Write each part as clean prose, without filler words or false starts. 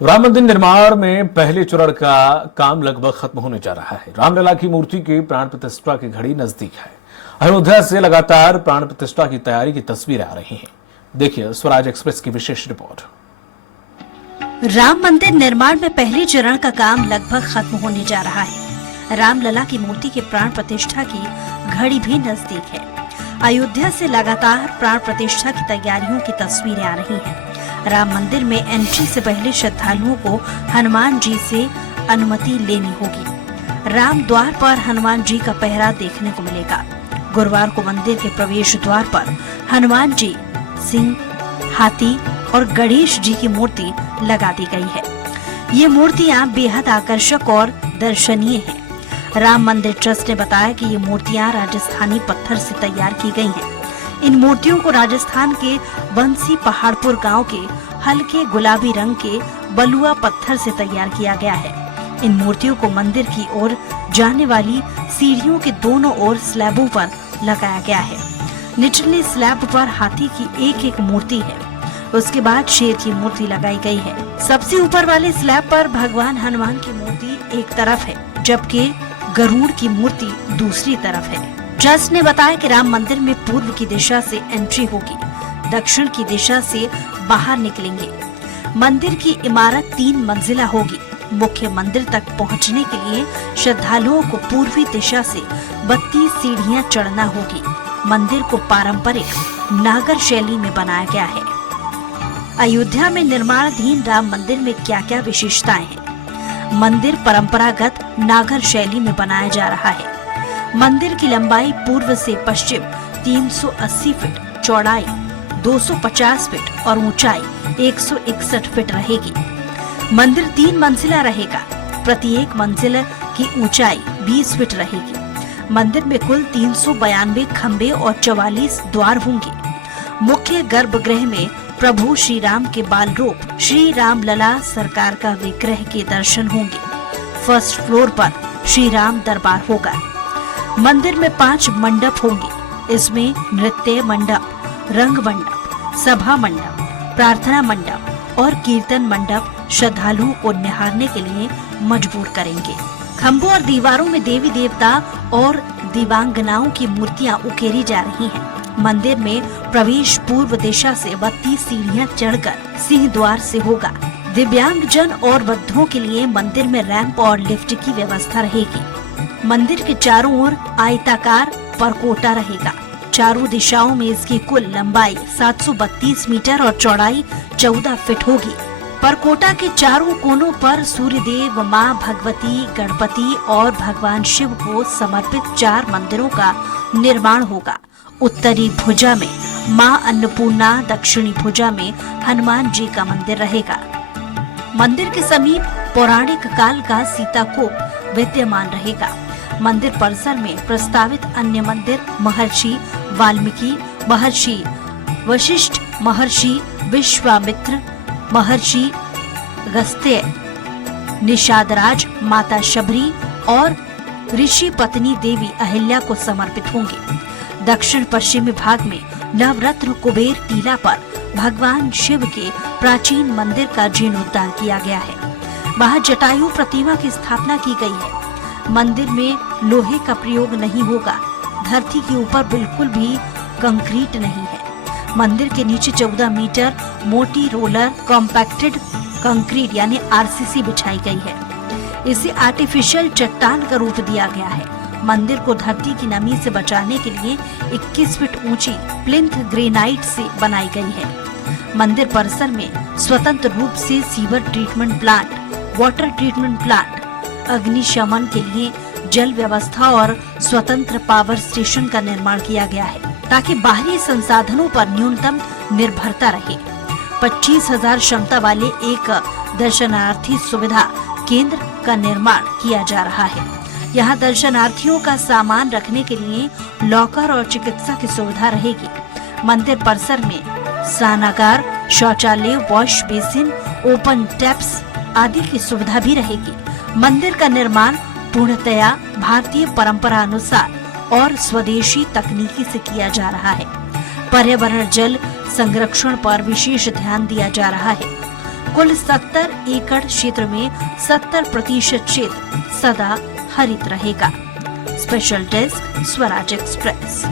राम मंदिर निर्माण में पहले चरण का काम लगभग खत्म होने जा रहा है। रामलला की मूर्ति की प्राण प्रतिष्ठा की घड़ी नजदीक है। अयोध्या से लगातार प्राण प्रतिष्ठा की तैयारी की तस्वीरें आ रही हैं। देखिए स्वराज एक्सप्रेस की विशेष रिपोर्ट। राम मंदिर निर्माण में पहले चरण का काम लगभग खत्म होने जा रहा है। रामलला की मूर्ति के प्राण प्रतिष्ठा की घड़ी भी नजदीक है। अयोध्या से लगातार प्राण प्रतिष्ठा की तैयारियों की तस्वीरें आ रही हैं। राम मंदिर में एंट्री से पहले श्रद्धालुओं को हनुमान जी से अनुमति लेनी होगी। राम द्वार पर हनुमान जी का पहरा देखने को मिलेगा। गुरुवार को मंदिर के प्रवेश द्वार पर हनुमान जी, सिंह, हाथी और गणेश जी की मूर्ति लगा दी गई है। ये मूर्तियां बेहद आकर्षक और दर्शनीय हैं। राम मंदिर ट्रस्ट ने बताया कि ये मूर्तियां राजस्थानी पत्थर से तैयार की गई हैं। इन मूर्तियों को राजस्थान के बंसी पहाड़पुर गांव के हल्के गुलाबी रंग के बलुआ पत्थर से तैयार किया गया है। इन मूर्तियों को मंदिर की ओर जाने वाली सीढ़ियों के दोनों ओर स्लैबों पर लगाया गया है। निचले स्लैब पर हाथी की एक एक मूर्ति है। उसके बाद शेर की मूर्ति लगाई गई है। सबसे ऊपर वाले स्लैब पर भगवान हनुमान की मूर्ति एक तरफ है, जबकि गरुड़ की मूर्ति दूसरी तरफ है। ट्रस्ट ने बताया कि राम मंदिर में पूर्व की दिशा से एंट्री होगी, दक्षिण की दिशा से बाहर निकलेंगे। मंदिर की इमारत 3 मंजिला होगी। मुख्य मंदिर तक पहुंचने के लिए श्रद्धालुओं को पूर्वी दिशा से 32 सीढ़ियां चढ़ना होगी। मंदिर को पारंपरिक नागर शैली में बनाया गया है। अयोध्या में निर्माणाधीन राम मंदिर में क्या क्या विशेषताएं हैं? मंदिर परंपरागत नागर शैली में बनाया जा रहा है। मंदिर की लंबाई पूर्व से पश्चिम 380 फीट, चौड़ाई 250 फीट और ऊंचाई 161 फीट रहेगी। मंदिर 3 मंजिला रहेगा। प्रत्येक मंजिल की ऊंचाई 20 फीट रहेगी। मंदिर में कुल 392 खंबे और 44 द्वार होंगे। मुख्य गर्भगृह में प्रभु श्री राम के बाल रूप श्री रामलला सरकार का विग्रह के दर्शन होंगे। फर्स्ट फ्लोर पर श्री राम दरबार होगा। मंदिर में 5 मंडप होंगे। इसमें नृत्य मंडप, रंग मंडप, सभा मंडप, प्रार्थना मंडप और कीर्तन मंडप श्रद्धालुओं को निहारने के लिए मजबूर करेंगे। खंभों और दीवारों में देवी देवता और दिव्यांगनाओं की मूर्तियां उकेरी जा रही हैं। मंदिर में प्रवेश पूर्व दिशा से 32 सीढ़ियां चढ़कर सिंह द्वार से होगा। दिव्यांगजन और वृद्धों के लिए मंदिर में रैंप और लिफ्ट की व्यवस्था रहेगी। मंदिर के चारों ओर आयताकार परकोटा रहेगा। चारों दिशाओं में इसकी कुल लंबाई 732 मीटर और चौड़ाई 14 फीट होगी। परकोटा के चारों कोनों पर सूर्यदेव, मां भगवती, गणपति और भगवान शिव को समर्पित 4 मंदिरों का निर्माण होगा। उत्तरी भुजा में मां अन्नपूर्णा, दक्षिणी भुजा में हनुमान जी का मंदिर रहेगा। मंदिर के समीप पौराणिक काल का सीताकोप विद्यमान रहेगा। मंदिर परिसर में प्रस्तावित अन्य मंदिर महर्षि वाल्मीकि, महर्षि वशिष्ठ, महर्षि विश्वामित्र, महर्षि अगस्त्य, निषादराज, माता शबरी और ऋषि पत्नी देवी अहिल्या को समर्पित होंगे। दक्षिण पश्चिमी भाग में नवरत्न कुबेर टीला पर भगवान शिव के प्राचीन मंदिर का जीर्णोद्धार किया गया है। वहाँ जटायु प्रतिमा की स्थापना की गई है। मंदिर में लोहे का प्रयोग नहीं होगा। धरती के ऊपर बिल्कुल भी कंक्रीट नहीं है। मंदिर के नीचे 14 मीटर मोटी रोलर कॉम्पैक्टेड कंक्रीट यानी आरसीसी बिछाई गई है। इसे आर्टिफिशियल चट्टान का रूप दिया गया है। मंदिर को धरती की नमी से बचाने के लिए 21 फीट ऊंची प्लिंथ ग्रेनाइट से बनाई गई है। मंदिर परिसर में स्वतंत्र रूप से sewer treatment plant, water treatment plant, अग्निशमन के लिए जल व्यवस्था और स्वतंत्र पावर स्टेशन का निर्माण किया गया है, ताकि बाहरी संसाधनों पर न्यूनतम निर्भरता रहे। 25,000 क्षमता वाले एक दर्शनार्थी सुविधा केंद्र का निर्माण किया जा रहा है। यहाँ दर्शनार्थियों का सामान रखने के लिए लॉकर और चिकित्सा की सुविधा रहेगी। मंदिर परिसर में स्नानागार, शौचालय, वॉश बेसिन, ओपन टैप्स आदि की सुविधा भी रहेगी। मंदिर का निर्माण पूर्णतया भारतीय परंपरा अनुसार और स्वदेशी तकनीकी से किया जा रहा है। पर्यावरण जल संरक्षण पर विशेष ध्यान दिया जा रहा है। कुल 70 एकड़ क्षेत्र में 70% क्षेत्र सदा हरित रहेगा। Special desk, Swaraj express.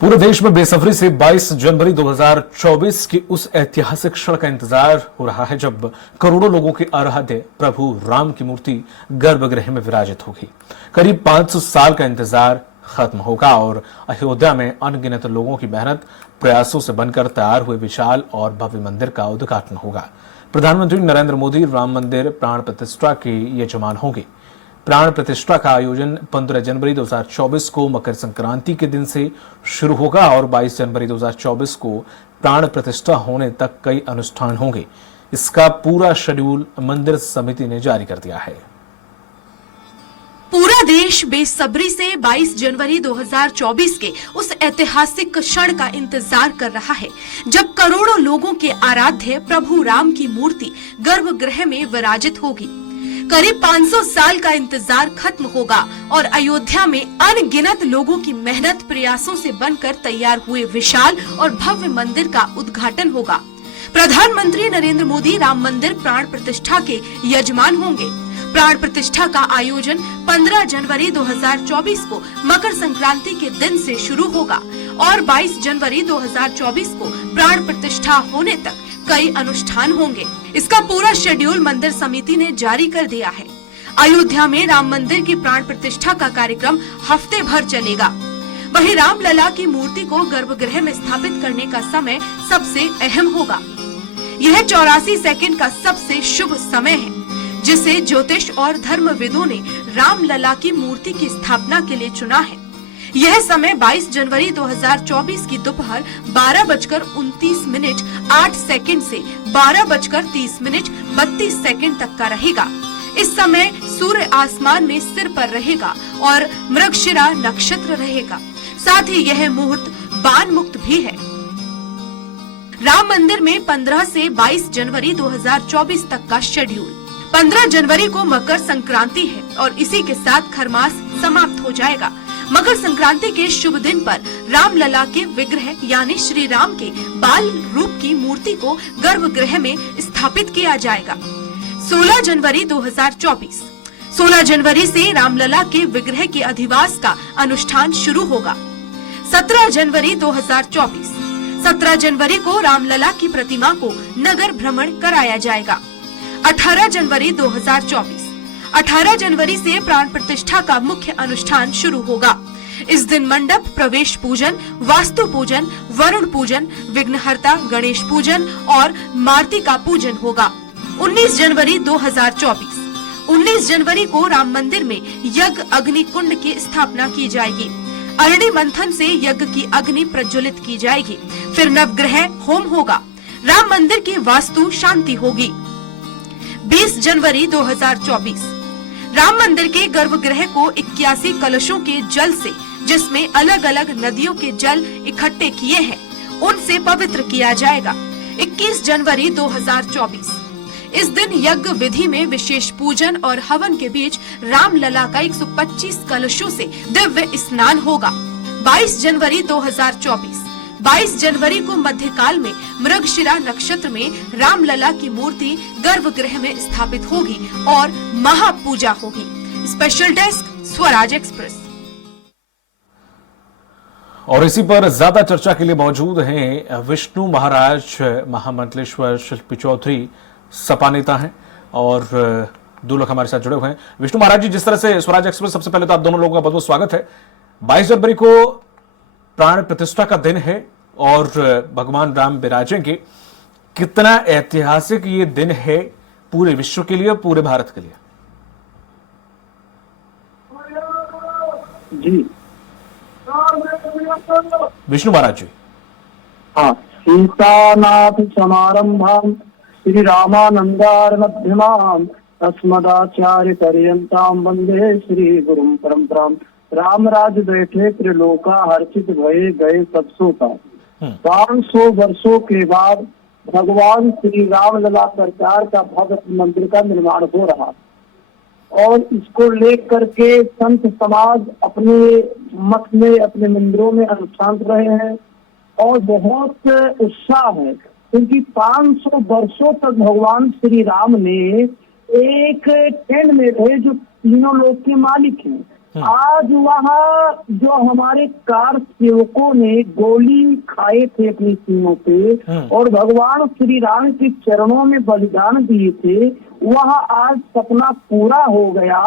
पूरे देश में बेसब्री से 22 जनवरी 2024 की उस ऐतिहासिक क्षण का इंतजार हो रहा है जब करोड़ों लोगों के आराध्य प्रभु राम की मूर्ति गर्भगृह में विराजित होगी। करीब 500 साल का इंतजार खत्म होगा और अयोध्या में अनगिनत लोगों की मेहनत प्रयासों से बनकर तैयार हुए विशाल और भव्य मंदिर का उद्घाटन होगा। प्रधानमंत्री नरेंद्र मोदी राम मंदिर प्राण प्रतिष्ठा के यजमान होंगे। प्राण प्रतिष्ठा का आयोजन 15 जनवरी 2024 को मकर संक्रांति के दिन से शुरू होगा और 22 जनवरी 2024 को प्राण प्रतिष्ठा होने तक कई अनुष्ठान होंगे। इसका पूरा शेड्यूल मंदिर समिति ने जारी कर दिया है। पूरा देश बेसब्री से 22 जनवरी 2024 के उस ऐतिहासिक क्षण का इंतजार कर रहा है जब करोड़ों लोगों के आराध्य प्रभु राम की मूर्ति गर्भगृह में विराजित होगी। करीब 500 साल का इंतजार खत्म होगा और अयोध्या में अनगिनत लोगों की मेहनत प्रयासों से बनकर तैयार हुए विशाल और भव्य मंदिर का उद्घाटन होगा। प्रधानमंत्री नरेंद्र मोदी राम मंदिर प्राण प्रतिष्ठा के यजमान होंगे। प्राण प्रतिष्ठा का आयोजन 15 जनवरी 2024 को मकर संक्रांति के दिन से शुरू होगा और 22 जनवरी 2024 को प्राण प्रतिष्ठा होने तक कई अनुष्ठान होंगे। इसका पूरा शेड्यूल मंदिर समिति ने जारी कर दिया है। अयोध्या में राम मंदिर की प्राण प्रतिष्ठा का कार्यक्रम हफ्ते भर चलेगा। वहीं राम लला की मूर्ति को गर्भगृह में स्थापित करने का समय सबसे अहम होगा। यह 84 सेकंड का सबसे शुभ समय है जिसे ज्योतिष और धर्मविदों ने राम लला की मूर्ति की स्थापना के लिए चुना है। यह समय 22 जनवरी 2024 की दोपहर 12:29 8 सेकंड से 12:30 32 सेकंड तक का रहेगा। इस समय सूर्य आसमान में सिर पर रहेगा और मृगशिरा नक्षत्र रहेगा। साथ ही यह मुहूर्त बाण मुक्त भी है। राम मंदिर में 15 से 22 जनवरी 2024 तक का शेड्यूल। 15 जनवरी को मकर संक्रांति है और इसी के साथ खरमास समाप्त हो जाएगा। मकर संक्रांति के शुभ दिन पर राम लला के विग्रह यानी श्री राम के बाल रूप की मूर्ति को गर्भगृह में स्थापित किया जाएगा। 16 जनवरी 2024 16 जनवरी से रामलला के विग्रह के अधिवास का अनुष्ठान शुरू होगा। 17 जनवरी 2024 17 जनवरी को रामलला की प्रतिमा को नगर भ्रमण कराया जाएगा। 18 जनवरी 2024 18 जनवरी से प्राण प्रतिष्ठा का मुख्य अनुष्ठान शुरू होगा। इस दिन मंडप प्रवेश पूजन, वास्तु पूजन, वरुण पूजन, विघ्नहर्ता गणेश पूजन और मार्तिका पूजन होगा। 19 जनवरी 2024 19 जनवरी को राम मंदिर में यज्ञ अग्नि कुंड की स्थापना की जाएगी। अरणी मंथन से यज्ञ की अग्नि प्रज्वलित की जाएगी। फिर नवग्रह होम होगा। राम मंदिर की वास्तु शांति होगी। 20 जनवरी 2024 राम मंदिर के गर्भगृह को 81 कलशों के जल से, जिसमें अलग अलग नदियों के जल इकट्ठे किए हैं, उनसे पवित्र किया जाएगा। 21 जनवरी 2024 इस दिन यज्ञ विधि में विशेष पूजन और हवन के बीच राम लला का 125 कलशों से दिव्य स्नान होगा। 22 जनवरी 2024 22 जनवरी को मध्यकाल में मृगशिरा नक्षत्र में राम लला की मूर्ति गर्भगृह में स्थापित होगी और महापूजा होगी। Special desk, Swaraj express. और इसी पर ज्यादा चर्चा के लिए मौजूद हैं विष्णु महाराज महामंडलेश्वर शिल्पी चौधरी, सपा नेता हैं और दो लोग हमारे साथ जुड़े हुए हैं। विष्णु महाराज जी, जिस तरह से स्वराज एक्सप्रेस, सबसे पहले तो आप दोनों लोगों का बहुत बहुत स्वागत है। 22 जनवरी को प्राण प्रतिष्ठा का दिन है और भगवान राम विराजेंगे। कितना ऐतिहासिक ये दिन है पूरे विश्व के लिए, पूरे भारत के लिए? जी विष्णु महाराज जी। हाँ, सीतानाथ समारंभाम श्री रामानंदार मध्यमाम अस्मदाचार्य पर्यंताम वंदे श्री गुरुम परंपराम। राम राज बैठे त्रिलोका हर्षित भये गए सब सोता। 500 वर्षों के बाद भगवान श्री राम लला सरकार का भव्य मंदिर का निर्माण हो रहा और इसको लेकर के संत समाज अपने मठ में, अपने मंदिरों में अनुष्ठान कर रहे हैं। और बहुत उत्साह है, क्योंकि 500 वर्षों तक भगवान श्री राम ने एक टेंट में थे जो तीनों लोक के मालिक हैं। आज वहाँ जो हमारे कार सेवकों ने गोली खाए थे अपनी सीनों पे और भगवान श्री राम के चरणों में बलिदान दिए थे, वह आज सपना पूरा हो गया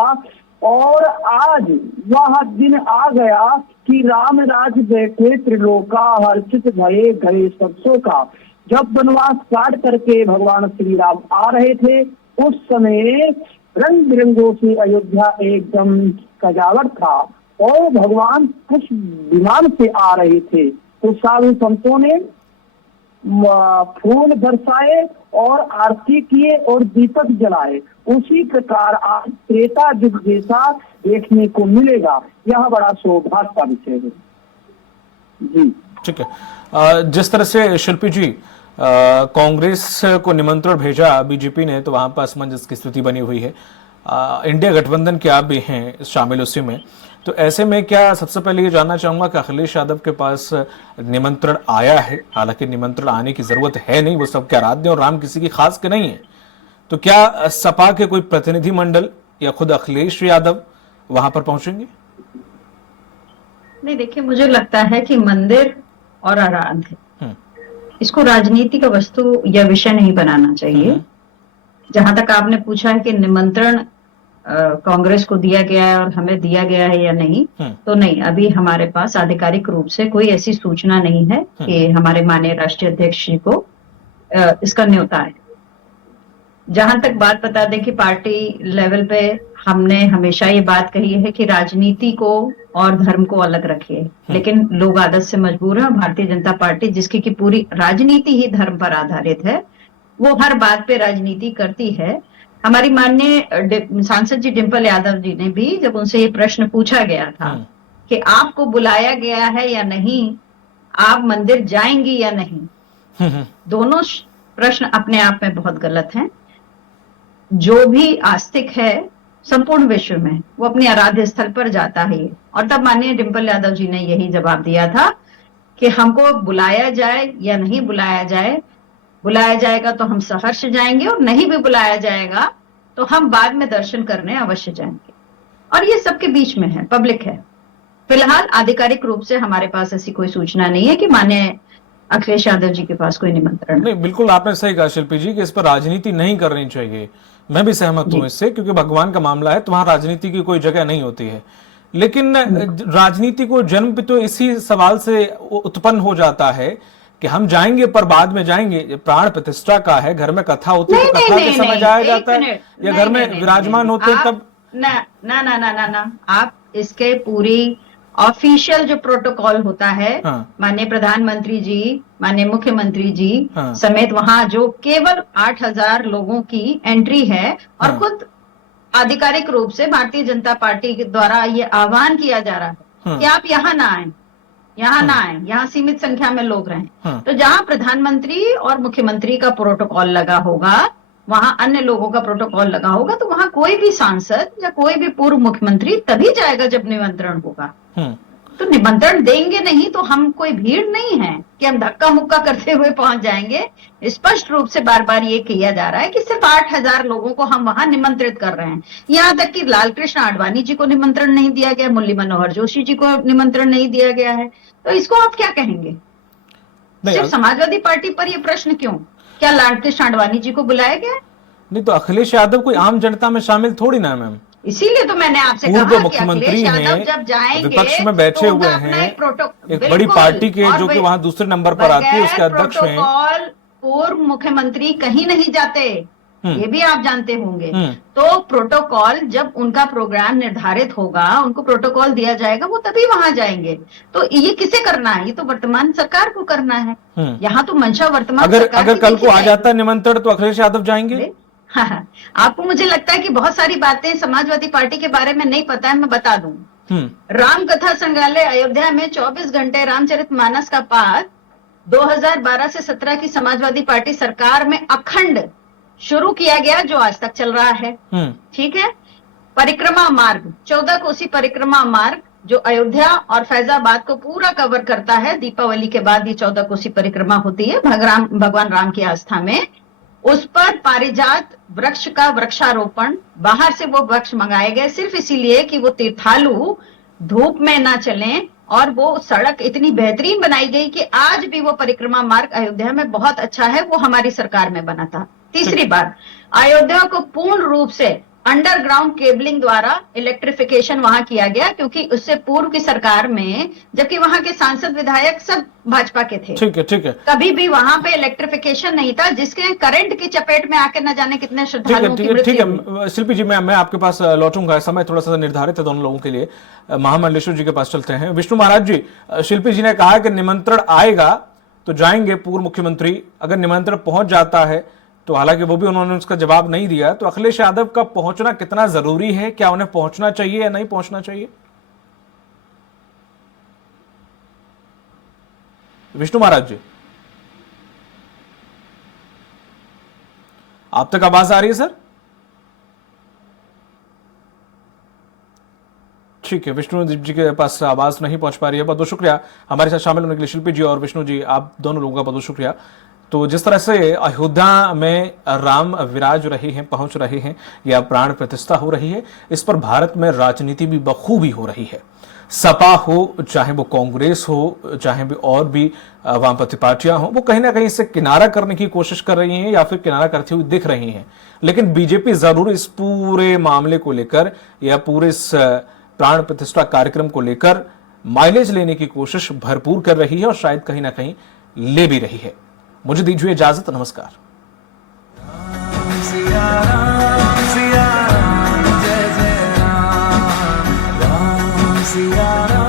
और आज वह दिन आ गया कि राम राज बैठे त्रिलोका हर्षित भये गए सबसों का। जब वनवास काट करके भगवान श्री राम आ रहे थे, उस समय रंग बिरंगों से अयोध्या एकदम सजावट था और भगवान कुछ विमान से आ रहे थे। तो साधु संतों ने फूल बरसाए और आरती किए और दीपक जलाए। उसी प्रकार आज त्रेता युग जैसा देखने को मिलेगा। यह बड़ा सौभाग्य का विषय है जी। ठीक है, जिस तरह से शिल्पी जी कांग्रेस को निमंत्रण भेजा बीजेपी ने, तो वहां पर असमंजस की स्थिति बनी हुई है। इंडिया गठबंधन के आप भी हैं शामिल उसी में, तो ऐसे में क्या, सबसे पहले ये जानना चाहूंगा कि अखिलेश यादव के पास निमंत्रण आया है? हालांकि निमंत्रण आने की जरूरत है नहीं, वो सबके आराध्य और राम किसी की खास के नहीं है, तो क्या सपा के कोई प्रतिनिधि मंडल या खुद अखिलेश यादव वहां पर पहुंचेंगे? नहीं, देखिए, मुझे लगता है कि मंदिर और आराध्य इसको राजनीति का वस्तु या विषय नहीं बनाना चाहिए। जहां तक आपने पूछा है कि निमंत्रण कांग्रेस को दिया गया है और हमें दिया गया है या नहीं, तो नहीं, अभी हमारे पास आधिकारिक रूप से कोई ऐसी सूचना नहीं है कि हमारे माननीय राष्ट्रीय अध्यक्ष जी को इसका न्योता है। जहां तक बात बता दें कि पार्टी लेवल पे हमने हमेशा ये बात कही है कि राजनीति को और धर्म को अलग रखिए, लेकिन लोग आदत से मजबूर हैं। भारतीय जनता पार्टी, जिसकी की पूरी राजनीति ही धर्म पर आधारित है, वो हर बात पे राजनीति करती है। हमारी माननीय सांसद जी डिंपल यादव जी ने भी, जब उनसे ये प्रश्न पूछा गया था कि आपको बुलाया गया है या नहीं, आप मंदिर जाएंगी या नहीं, दोनों प्रश्न अपने आप में बहुत गलत हैं। जो भी आस्तिक है संपूर्ण विश्व में, वो अपने आराध्य स्थल पर जाता है। और तब माननीय डिंपल यादव जी ने यही जवाब दिया था कि हमको बुलाया जाए या नहीं बुलाया जाए, बुलाया जाएगा तो हम सहर्ष जाएंगे और नहीं भी बुलाया जाएगा तो हम बाद में दर्शन करने अवश्य जाएंगे। और ये सबके बीच में है, पब्लिक है। फिलहाल आधिकारिक रूप से हमारे पास ऐसी कोई सूचना नहीं है कि माननीय अखिलेश यादव जी के पास कोई निमंत्रण। नहीं, बिल्कुल आपने सही कहा शिल्पी जी कि इस पर राजनीति नहीं करनी चाहिए। मैं भी सहमत हूं इससे, क्योंकि भगवान का मामला है तो वहां राजनीति की कोई जगह नहीं होती है। लेकिन राजनीति को जन्म भी तो इसी सवाल से उत्पन्न हो जाता है कि हम जाएंगे पर बाद में जाएंगे। प्राण प्रतिष्ठा का है, घर में कथा होती है तो कथा के समय जाया जाता है, या घर में विराजमान होते हैं तब। ना, आप इसके पूरी ऑफिशियल जो प्रोटोकॉल होता है, माननीय प्रधानमंत्री जी, माननीय मुख्यमंत्री जी समेत वहां जो केवल 8000 लोगों की एंट्री है, और खुद आधिकारिक रूप से भारतीय जनता पार्टी के द्वारा ये आह्वान किया जा रहा है कि आप यहाँ ना आए, यहाँ सीमित संख्या में लोग रहें। तो जहां प्रधानमंत्री और मुख्यमंत्री का प्रोटोकॉल लगा होगा, वहां अन्य लोगों का प्रोटोकॉल लगा होगा, तो वहां कोई भी सांसद या कोई भी पूर्व मुख्यमंत्री तभी जाएगा जब निमंत्रण होगा। तो निमंत्रण देंगे नहीं तो हम कोई भीड़ नहीं है कि हम धक्का मुक्का करते हुए पहुंच जाएंगे। स्पष्ट रूप से बार बार ये किया जा रहा है कि सिर्फ 8000 लोगों को हम वहां निमंत्रित कर रहे हैं। यहाँ तक कि लालकृष्ण आडवाणी जी को निमंत्रण नहीं दिया गया, मुरली मनोहर जोशी जी को निमंत्रण नहीं दिया गया है, तो इसको आप क्या कहेंगे? सिर्फ समाजवादी पार्टी पर यह प्रश्न क्यों? क्या लालकृष्ण आडवाणी जी को बुलाया गया? नहीं, तो अखिलेश यादव कोई आम जनता में शामिल थोड़ी ना मैम। इसीलिए तो मैंने आपसे कहा कि अखिलेश यादव जब जाएंगे विपक्ष में बैठे हुए हैं, एक बड़ी पार्टी के जो कि वहां दूसरे नंबर पर आती है, उसके अध्यक्ष हैं। पूर्व मुख्यमंत्री कहीं नहीं जाते, ये भी आप जानते होंगे। तो प्रोटोकॉल, जब उनका प्रोग्राम निर्धारित होगा, उनको प्रोटोकॉल दिया जाएगा, वो तभी वहां जाएंगे। तो ये किसे करना है? ये तो वर्तमान सरकार को करना है। यहाँ तो मंशा वर्तमान सरकार। अगर कल को आ जाता है निमंत्रण तो अखिलेश यादव जाएंगे? हाँ, आपको मुझे लगता है कि बहुत सारी बातें समाजवादी पार्टी के बारे में नहीं पता है, मैं बता दूं। राम कथा संग्रहालय अयोध्या में 24 घंटे रामचरितमानस का पाठ 2012 से 17 की समाजवादी पार्टी सरकार में अखंड शुरू किया गया, जो आज तक चल रहा है। ठीक है। परिक्रमा मार्ग, 14 कोसी परिक्रमा मार्ग जो अयोध्या और फैजाबाद को पूरा कवर करता है। दीपावली के बाद ये 14 कोसी परिक्रमा होती है भगवान राम की आस्था में। उस पर पारिजात वृक्ष का वृक्षारोपण, बाहर से वो वृक्ष मंगाए गए सिर्फ इसीलिए कि वो तीर्थालु धूप में ना चलें, और वो सड़क इतनी बेहतरीन बनाई गई कि आज भी वो परिक्रमा मार्ग अयोध्या में बहुत अच्छा है, वो हमारी सरकार में बना था। तीसरी बात, अयोध्या को पूर्ण रूप से अंडरग्राउंड केबलिंग द्वारा इलेक्ट्रिफिकेशन वहां किया गया, क्योंकि उससे पूर्व की सरकार में, जबकि वहां के सांसद विधायक सब भाजपा के थे, ठीक है, कभी भी वहां पे इलेक्ट्रिफिकेशन नहीं था, जिसके करंट की चपेट में आकर न जाने कितने श्रद्धालुओं की मृत्यु ठीक हुई। है शिल्पी जी, मैं आपके पास लौटूंगा, समय थोड़ा सा निर्धारित है दोनों लोगों के लिए। महामंडलेश्वर जी के पास चलते हैं। विष्णु महाराज जी, शिल्पी जी ने कहा कि निमंत्रण आएगा तो जाएंगे पूर्व मुख्यमंत्री, अगर निमंत्रण पहुंच जाता है तो, हालांकि वो भी उन्होंने उसका जवाब नहीं दिया, तो अखिलेश यादव का पहुंचना कितना जरूरी है? क्या उन्हें पहुंचना चाहिए या नहीं पहुंचना चाहिए? विष्णु महाराज जी, आप तक आवाज आ रही है सर? ठीक है, विष्णु जी के पास आवाज नहीं पहुंच पा रही है। बहुत बहुत शुक्रिया हमारे साथ शामिल होने के लिए शिल्पी जी और विष्णु जी, आप दोनों लोगों का बहुत बहुत शुक्रिया। तो जिस तरह से अयोध्या में राम विराज रहे हैं, पहुंच रहे हैं, या प्राण प्रतिष्ठा हो रही है, इस पर भारत में राजनीति भी बखूबी हो रही है। सपा हो, चाहे वो कांग्रेस हो, चाहे भी और भी वामपंथी पार्टियां हो, वो कहीं ना कहीं इससे किनारा करने की कोशिश कर रही हैं या फिर किनारा करती हुई दिख रही हैं। लेकिन बीजेपी जरूर इस पूरे मामले को लेकर या पूरे इस प्राण प्रतिष्ठा कार्यक्रम को लेकर माइलेज लेने की कोशिश भरपूर कर रही है और शायद कहीं ना कहीं ले भी रही है। मुझे दीजिए इजाजत, नमस्कार। सिया राम जय जय राम, राम सिया राम।